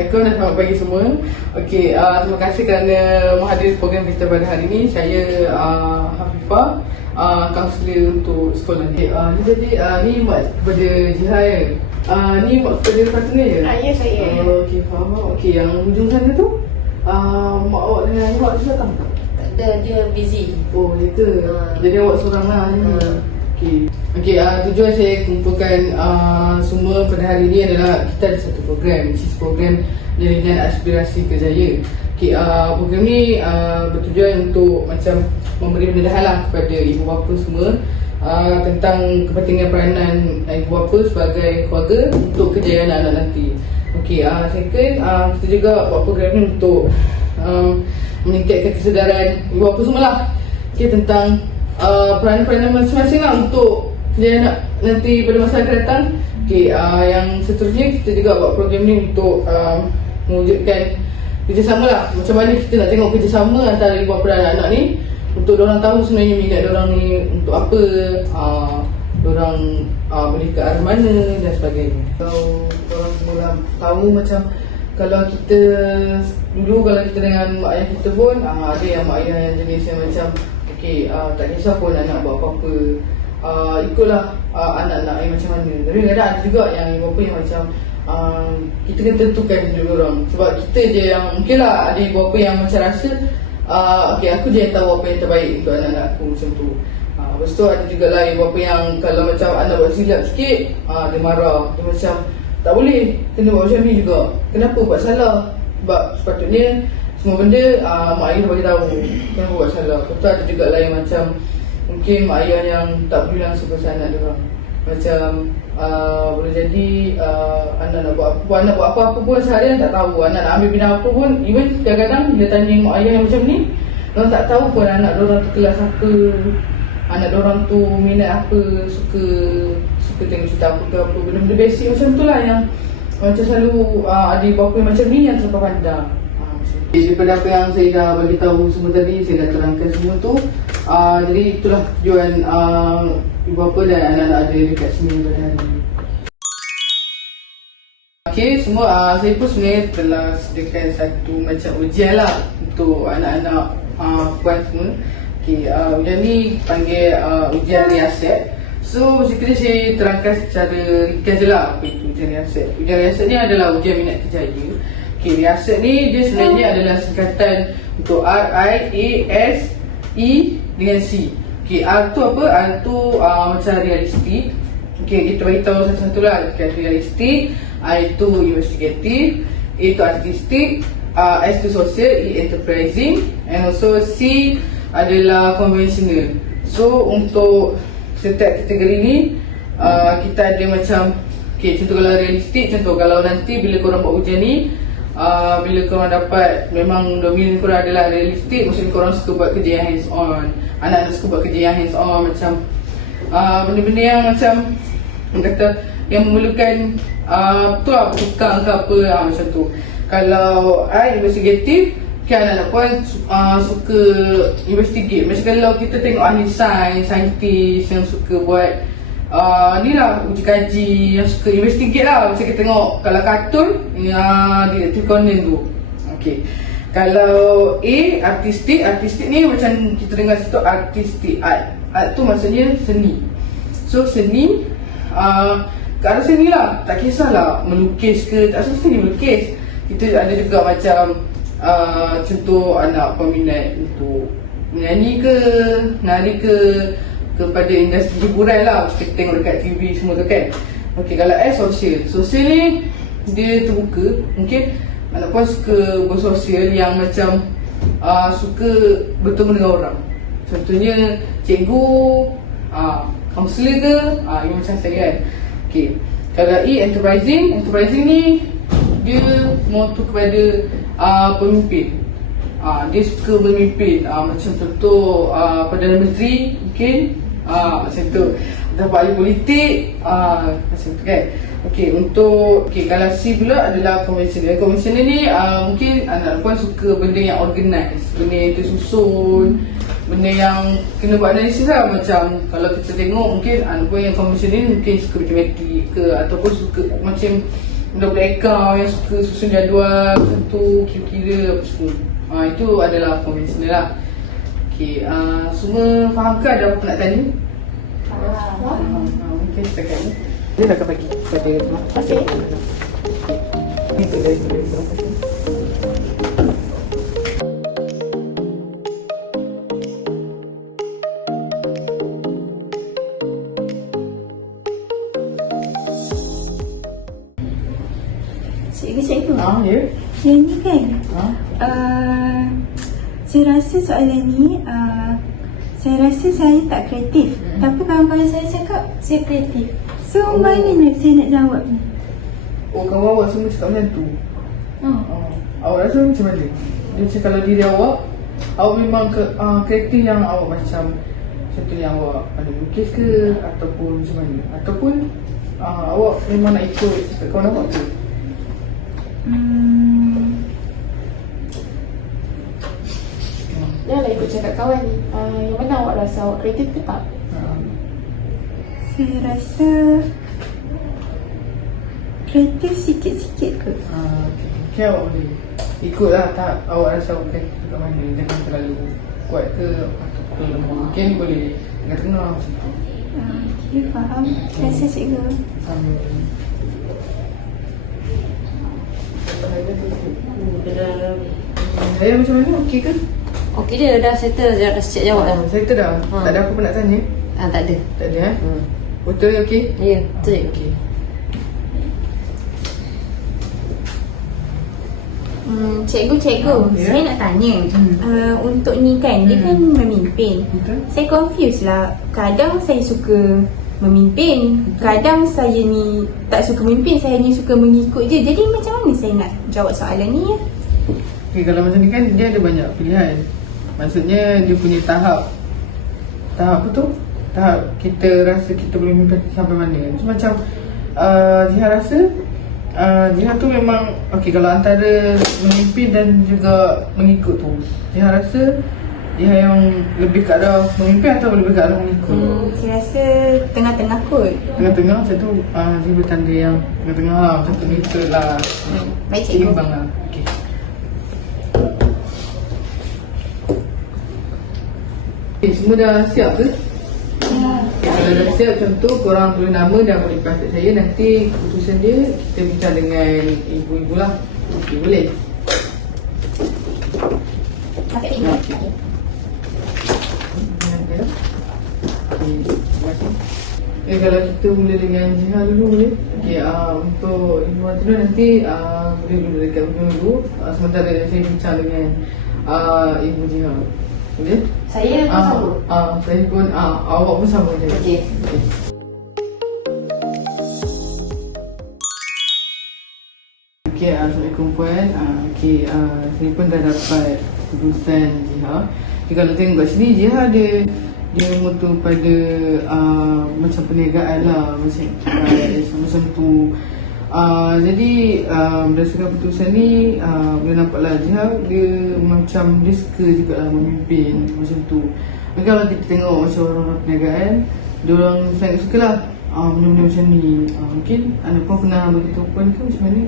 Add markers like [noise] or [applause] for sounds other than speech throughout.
Okay, uh, Assalamualaikum dan selamat pagi semua. Okay, uh, terima kasih kerana menghadiri program kita pada hari ini. Saya uh, Hafifah, uh, kaunselor untuk sekolah ni. Uh, jadi, uh, ni mak kepada Jihaya. Uh, ni mak kepada partner ya? Ah, ya, saya. Uh, okay, faham. Okay, yang hujung sana tu, uh, mak awak dengan awak tu datang tak? Dia, dia busy. Oh, ya ke? Ah. Jadi awak seorang lah ni. Ah. Okey. Okey, uh, tujuan saya kumpulkan uh, semua pada hari ini adalah kita ada satu program, which is program Jaringan Aspirasi Kerjaya. Okey, uh, program ni uh, bertujuan untuk macam memberi pendedahan lah kepada ibu bapa semua uh, tentang kepentingan peranan ibu bapa sebagai keluarga untuk kejayaan anak nanti. Okey, uh, second, uh, kita juga buat program ni untuk um, meningkatkan kesedaran ibu bapa semua lah okay, tentang uh, peranan-peranan masing-masing lah untuk kejayaan nak nanti pada masa akan datang okay, uh, yang seterusnya kita juga buat program ni untuk um, mewujudkan kerjasama lah. Macam mana kita nak tengok kerjasama antara ibu bapa dan anak-anak ni untuk orang tahu sebenarnya minat orang ni untuk apa uh, orang uh, boleh ke arah mana dan sebagainya. Kalau orang semula tahu macam kalau kita dulu kalau kita dengan mak ayah kita pun uh, ada yang mak ayah yang jenis yang macam okey uh, tak kisah pun anak buat apa-apa uh, ikutlah uh, anak-anak yang macam mana. Tapi kadang ada juga yang ibu bapa yang macam uh, kita kena tentukan hidup orang. Sebab kita je yang mungkin lah ada ibu bapa yang macam rasa uh, okey aku je yang tahu apa yang terbaik untuk anak-anak aku macam tu. Uh, lepas tu ada juga lah ibu bapa yang kalau macam anak buat silap sikit uh, dia marah. Dia macam tak boleh kena buat macam ni juga. Kenapa buat salah? Sebab sepatutnya semua benda uh, mak ayah bagi tahu kenapa buat salah. Lepas tu ada juga yang macam mungkin mak ayah yang tak peduli langsung pasal anak dia macam uh, boleh jadi uh, anak nak buat apa anak buat apa-apa pun seharian tak tahu. Anak nak ambil bidang apa pun even kadang-kadang bila tanya mak ayah yang macam ni orang tak tahu pun anak orang tu kelas apa anak orang tu minat apa suka suka tengok cerita apa ke apa benda-benda basic macam tu lah yang macam selalu uh, ada bapa yang macam ni yang terlepas pandang Ah. Jadi, daripada apa yang saya dah bagi tahu semua tadi saya dah terangkan semua tu uh, jadi itulah tujuan uh, ibu bapa dan anak-anak ada dekat sini pada hari ini Okay, semua uh, saya pun sebenarnya telah sediakan satu macam ujian lah untuk anak-anak uh, puan semua. Okay, uh, ujian ni panggil uh, ujian riaset. So, sekali saya terangkan secara ringkas je lah apa itu ujian riaset. Ujian riaset ni adalah ujian minat kerjaya. Okay, riaset ni dia sebenarnya adalah singkatan untuk R, I, A, S, E dengan C. Okay, R tu apa? R tu uh, macam realistik. Okay, kita beritahu satu-satu lah. Dekat realistik. I tu investigative A tu artistik. Uh, S tu social E enterprising. And also C adalah conventional. So untuk setiap kategori ni uh, Kita ada macam Okay, contoh kalau realistik Contoh kalau nanti bila korang buat ujian ni uh, Bila korang dapat Memang domain korang adalah realistik Maksudnya korang suka buat kerja yang hands on Anak-anak suka buat kerja yang hands on Macam uh, Benda-benda yang macam kata yang memerlukan uh, betul lah tukang ke apa uh, macam tu. Kalau I investigatif kan anak-anak puan uh, suka investigate. Macam kalau kita tengok ahli sains saintis yang suka buat uh, ni lah uji kaji yang suka investigate lah. Macam kita tengok kalau kartun uh, detektif Conan tu. Okay. Kalau A artistik artistik ni macam kita dengar situ artistik art. Art tu maksudnya seni. So seni uh, ke arah sini lah. Tak kisahlah melukis ke tak semestinya melukis. Kita ada juga macam uh, contoh anak peminat untuk menyanyi ke nari ke kepada industri hiburan lah. Kita tengok dekat TV semua tu kan. Ok kalau S sosial. Sosial ni dia terbuka anak puan suka bersosial yang macam uh, suka bertemu dengan orang. Contohnya cikgu uh, kaunselor ke? Uh, yang macam saya kan. Okay. kalau E enterprising enterprising ni dia tu kepada uh, pemimpin. Uh, dia suka memimpin. Uh, macam contoh uh, Perdana Menteri mungkin? Uh, macam tu. Atau ahli politik? Uh, macam tu kan Okey untuk okey kalau C pula adalah konvensional. Konvensional ni uh, mungkin anak puan suka benda yang organize, benda yang tersusun, benda yang kena buat analisis lah macam kalau kita tengok mungkin anak puan yang konvensional ni mungkin suka matematik ke ataupun suka macam budak-budak account yang suka susun jadual macam tu kira-kira apa semua uh, itu adalah konvensional lah Okay, uh, semua faham ke ada apa nak tanya? Faham. Uh, mungkin setakat ni Dia akan bagi kepada Mak Okey. Itu dari dari terima kasih Cikgu-cikgu. Ah, ya? Yang ni kan. Ah, Uh, saya rasa soalan ni uh, saya rasa saya tak kreatif. Hmm. Tapi kawan-kawan saya cakap saya kreatif. So mana nak saya nak jawab ni? Oh, kawan awak semua cakap macam tu Oh. uh, Awak rasa macam mana? Dia macam kalau diri awak Awak memang ke, uh, karakter yang awak macam Contoh yang awak ada lukis ke Ataupun macam mana Ataupun uh, awak memang nak ikut cakap kawan awak ke Hmm. Janganlah ikut cakap kawan ni uh, Yang mana awak rasa awak kreatif ke tak? Saya rasa kreatif sikit-sikit ke? uh, Okay, awak boleh Ikutlah tak awak rasa awak karakter kat mana Jangan terlalu kuat ke Ataupun lemah Mungkin boleh tengah-tengah macam tu Uh, okay, faham. Terima kasih cikgu. um, Saya macam mana? Okey ke? Okey dia dah settle dah dah siap jawab dah. Ah, Saya tak dah. Ha. Tak ada apa-apa nak tanya. Ah tak ada. Tak ada eh? Hmm. Betul okey? Ya, betul. Okey. Hmm, cikgu-cikgu, Ah, ya. saya nak tanya. Hmm. Uh, untuk ni kan, dia Hmm. kan memimpin. Betul? Saya confused lah. Kadang saya suka memimpin. Kadang saya ni tak suka memimpin. Saya ni suka mengikut je. Jadi macam mana saya nak jawab soalan ni ya? Okay, kalau macam ni kan dia ada banyak pilihan. Maksudnya dia punya tahap. Tahap apa tu? Tahap kita rasa kita boleh memimpin sampai mana. So, macam uh, Jihan rasa uh, Jihan tu memang Okay kalau antara memimpin dan juga mengikut tu Jihan rasa Jihan yang lebih ke arah memimpin atau lebih ke arah mengikut? Hmm, saya rasa tengah-tengah kot. Tengah-tengah macam tu uh, Dia bertanda yang tengah-tengah lah Macam tu neutral lah Baik cikgu. Seimbang lah Okay Okay, semua dah siap ke? Kalau siap macam tu, korang tulis nama dan boleh contact saya Nanti keputusan dia, kita bincang dengan ibu-ibu lah Okay, boleh? Pakai ini. Okay, Okay, kalau kita mula dengan Jihan dulu boleh? Okay, uh, untuk Ibu Matuna nanti uh, boleh dulu dekat ujung dulu uh, Sementara saya bincang dengan uh, Ibu Jihan Boleh? Saya pun Ah, sama. ah, saya pun, ah, awak pun sama je Okey. okay. Okay, uh, Assalamualaikum Puan uh, Okay, uh, saya pun dah dapat keputusan Jiha okay, Kalau tengok kat sini, Jiha dia Dia mutu pada uh, macam perniagaan lah Macam, uh, macam tu uh, Jadi, uh, berdasarkan keputusan ni uh, Boleh nampak lah Jiha dia macam Dia suka juga lah memimpin Macam tu Mungkin kalau kita tengok macam orang-orang perniagaan Dia orang sangat suka lah uh, Benda-benda macam ni uh, Mungkin anak pun pernah beritahu puan ke macam mana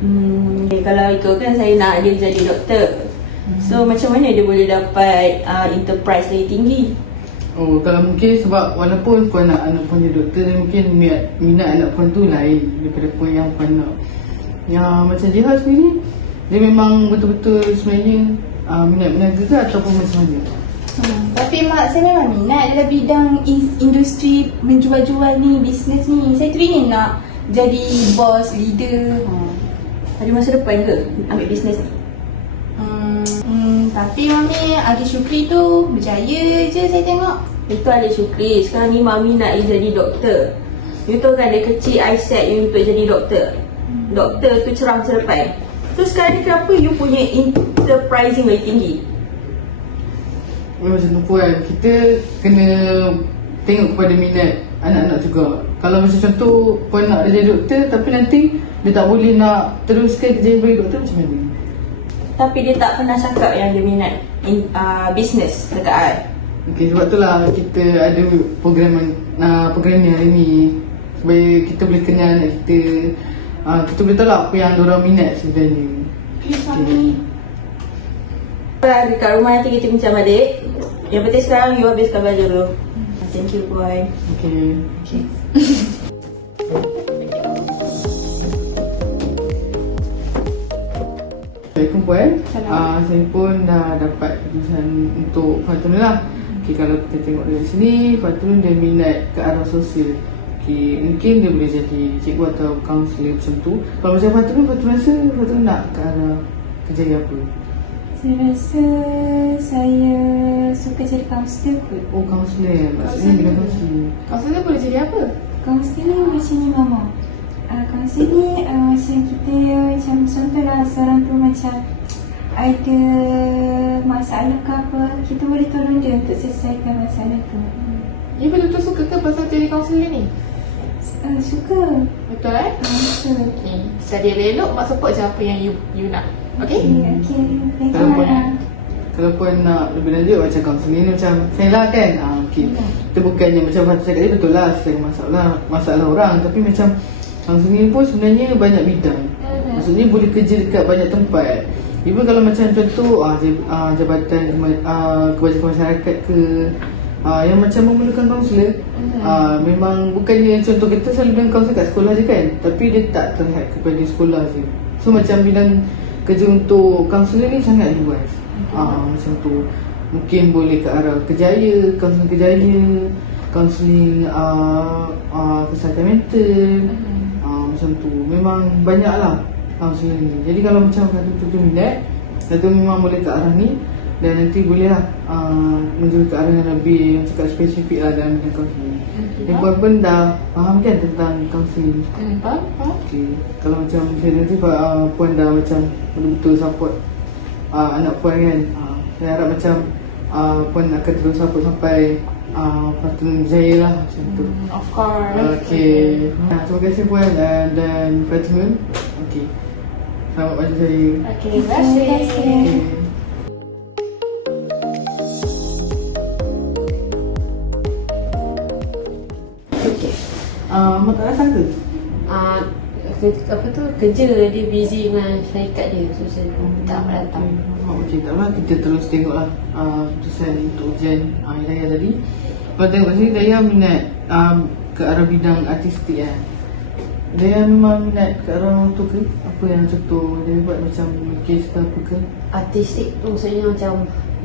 Hmm, kalau ikutkan saya nak dia jadi doktor. So macam mana dia boleh dapat uh, enterprise lagi tinggi? Oh, kalau mungkin sebab walaupun puan nak anak puan jadi doktor dan mungkin minat, minat anak puan tu lain daripada puan yang puan nak. Yang macam Jiha sendiri, dia memang betul-betul sebenarnya uh, minat berniaga ke ataupun macam mana? Hmm, tapi mak saya memang minat dalam bidang in- industri menjual-jual ni, bisnes ni. Saya teringin nak jadi bos, leader. Hmm. Ada masa depan ke ambil bisnes ni? Hmm, hmm, tapi Mami Adi Syukri tu berjaya je saya tengok. Itu ada syukri. Sekarang ni mami nak dia jadi doktor. You tahu kan dari kecil I set you untuk jadi doktor. Doktor tu cerah masa depan. So sekarang ni kenapa you punya enterprising lagi tinggi? Memang macam tu puan, kita kena tengok kepada minat anak-anak juga. Kalau macam contoh puan nak dia jadi doktor tapi nanti dia tak boleh nak teruskan kerja sebagai doktor macam mana? Tapi dia tak pernah cakap yang dia minat in, uh, business dekat I. Okey sebab tu lah kita ada program uh, program ni hari ni supaya kita boleh kenal anak kita uh, kita boleh tahu lah apa yang diorang minat sebenarnya. Please mami. Dekat rumah nanti kita bincang balik. Yang penting sekarang you habiskan belajar dulu. Thank you boy. Okay. Okay. [laughs] Assalamualaikum Puan. Salam. Uh, saya pun dah dapat keputusan untuk Fatul lah. Okay, kalau kita tengok dari sini, Fatul dia minat ke arah sosial. Okay, mungkin dia boleh jadi cikgu atau kaunselor macam tu. Kalau macam Fatul, Fatul rasa Fatul nak ke arah kerjaya apa? Saya rasa saya suka jadi kaunselor kot. Oh, kaunselor. Maksudnya dengan kaunselor. Kaunselor boleh jadi apa? Kaunselor macam ni mama. Uh, kaunselor ni uh, macam kita macam contohlah seorang tu macam ada masalah ke apa, kita boleh tolong dia untuk selesaikan masalah tu. You betul-betul suka ke pasal jadi kaunselor ni? Uh, suka. Betul eh? Uh, suka. Okay. Secara elok, mak support je apa yang you you nak. Okay? Okay, okay. Thank you, Kalau Mama. kalau Puan nak lebih lanjut macam kaunselor ni macam saya lah kan. Ah, okay. Kita bukannya macam Fatul cakap betul lah selesai masalah masalah orang tapi macam ni pun sebenarnya banyak bidang. Maksudnya boleh kerja dekat banyak tempat. Even kalau macam contoh ah, ah, jabatan ah, kebajikan masyarakat ke ah, yang macam memerlukan kaunselor ah, memang bukannya contoh kita selalu bilang kaunselor kat sekolah je kan? Tapi dia tak terlihat kepada sekolah je. So macam bidang kerja untuk kaunselor ni sangat luas. Ah, macam tu. Mungkin boleh ke arah kejaya kaunseling kejaya kaunseling ah, ah, kesihatan mental. Ah, macam tu. Memang banyak lah Kaunseling ni. Jadi kalau macam Satu tu minat Satu memang boleh ke arah ni Dan nanti boleh lah uh, Menuju ke arah yang lebih Yang cakap spesifik lah Dalam bidang kaunseling Yang puan pun dah Faham kan tentang kaunseling? Hmm, faham? Faham? Okay Kalau macam Saya nanti uh, Puan dah macam Betul-betul support uh, Anak puan kan? Uh, Saya harap macam uh, Puan akan terus support sampai uh, Patun Jaya lah Macam tu Hmm, Of course. Okey. Nah, terima kasih puan dan, dan Fatima. Okey. Selamat pagi saya. Okay, terima kasih. Terima kasih. Okey. Okey. Ah, mak tak datang ke? Ah, ke- apa tu kerja dia busy dengan syarikat dia so saya tak dapat datang. Oh, okey, tak apa. Kita terus tengoklah uh, keputusan untuk ujian uh, Hidayah tadi. Kalau tengok kat sini, Hidayah minat um, ke arah bidang artistik kan? Hidayah memang minat ke arah tu ke? Apa yang contoh dia buat macam lukis ke apa ke? Artistik tu maksudnya macam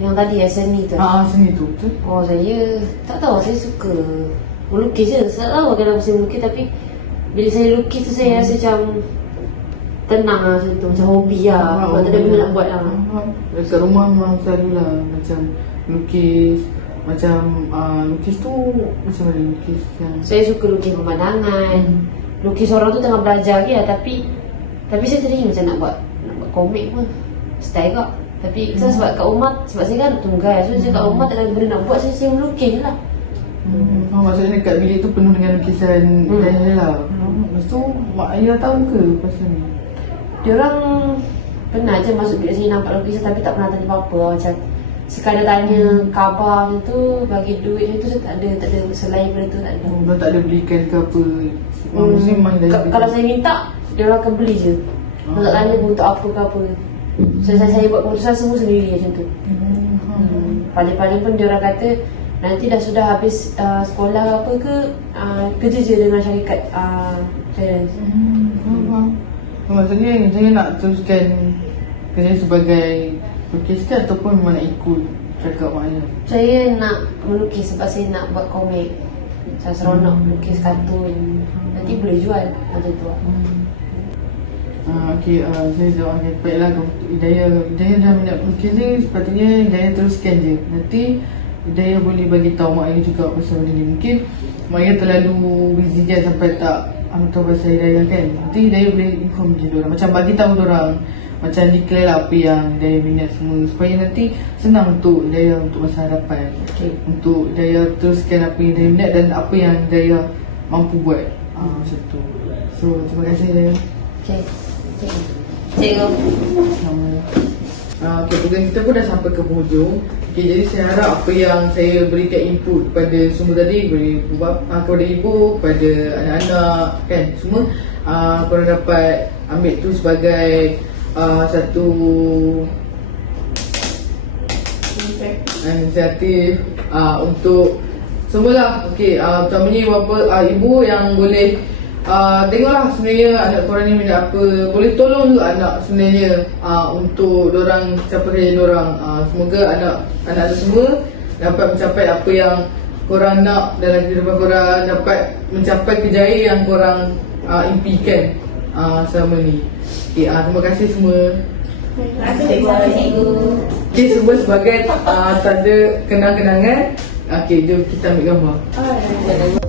yang tadi SME tu. Ah, sini tu, betul? Oh saya tak tahu saya suka melukis je. Saya tak tahu kenapa saya melukis tapi bila saya lukis tu saya rasa macam tenang lah macam tu macam hobi lah. Sebab tak ada benda nak buat lah. Dekat rumah memang selalu lah Macam lukis Macam uh, lukis tu Macam mana lukis yang Saya suka lukis pemandangan. Lukis orang tu tengah belajar lagi lah tapi tapi saya tadi macam nak buat nak buat komik pun. Style kak. Tapi saya sebab kat rumah sebab saya kan tunggal. So saya kat rumah tak ada benda nak buat saya saya melukis lah. hmm. Maksudnya dekat bilik tu penuh dengan lukisan Hmm. hmm. lah hmm. Lepas tu mak ayah tahu ke pasal ni? Dia orang pernah je masuk bilik sini nampak lukisan tapi tak pernah tanya apa-apa macam sekadar tanya khabar macam tu bagi duit macam tu saya tak ada tak ada selain daripada tu tak ada. Oh, tak ada belikan ke apa hmm. Ka- kalau saya minta dia orang akan beli je. Oh. Tak tanya untuk apa ke apa. So saya, saya buat keputusan semua sendiri macam tu. hmm. Hmm. Paling-paling pun dia orang kata nanti dah sudah habis uh, sekolah apa ke uh, kerja je dengan syarikat uh, finance. Hmm. Faham. Maksudnya saya nak teruskan kerja sebagai lukis ke ataupun memang nak ikut cakap ayah? Saya nak melukis sebab saya nak buat komik. Macam seronok lukis kartun. Nanti boleh jual macam tu. lah. Ah, Okey, uh, saya doakan baiklah untuk Hidayah Hidayah dah minat melukis ni Sepatutnya Hidayah teruskan je Nanti Hidayah boleh bagi tahu Mak Ayah juga pasal benda ni Mungkin Mak Ayah terlalu busy je sampai tak Aku tahu pasal Hidayah kan Nanti Hidayah boleh inform je diorang Macam bagi tahu diorang Macam declare lah apa yang Hidayah minat semua Supaya nanti senang untuk Hidayah untuk masa hadapan Okey. Untuk Hidayah teruskan apa yang Hidayah minat Dan apa yang Hidayah mampu buat ah, Macam tu So terima kasih Hidayah Okey. Okey. Cikgu. Sama. Uh, okay, program kita pun dah sampai ke penghujung. Okay, jadi saya harap apa yang saya berikan input kepada semua tadi, beri, uh, kepada ibu, kepada anak-anak, kan, semua uh, korang dapat ambil tu sebagai uh, satu inisiatif uh, untuk semualah okey uh, terutamanya bapa uh, ibu yang boleh uh, tengoklah sebenarnya anak korang ni minat apa. Boleh tolong juga anak sebenarnya uh, untuk orang siapa saja orang uh, semoga anak anak semua dapat mencapai apa yang korang nak dalam kehidupan korang dapat mencapai kejayaan yang korang uh, impikan uh, selama ni. Okay, uh, terima kasih semua. Terima kasih cikgu. Okay, semua sebagai uh, tanda kenang-kenangan. Okay, jom kita ambil gambar. Alright.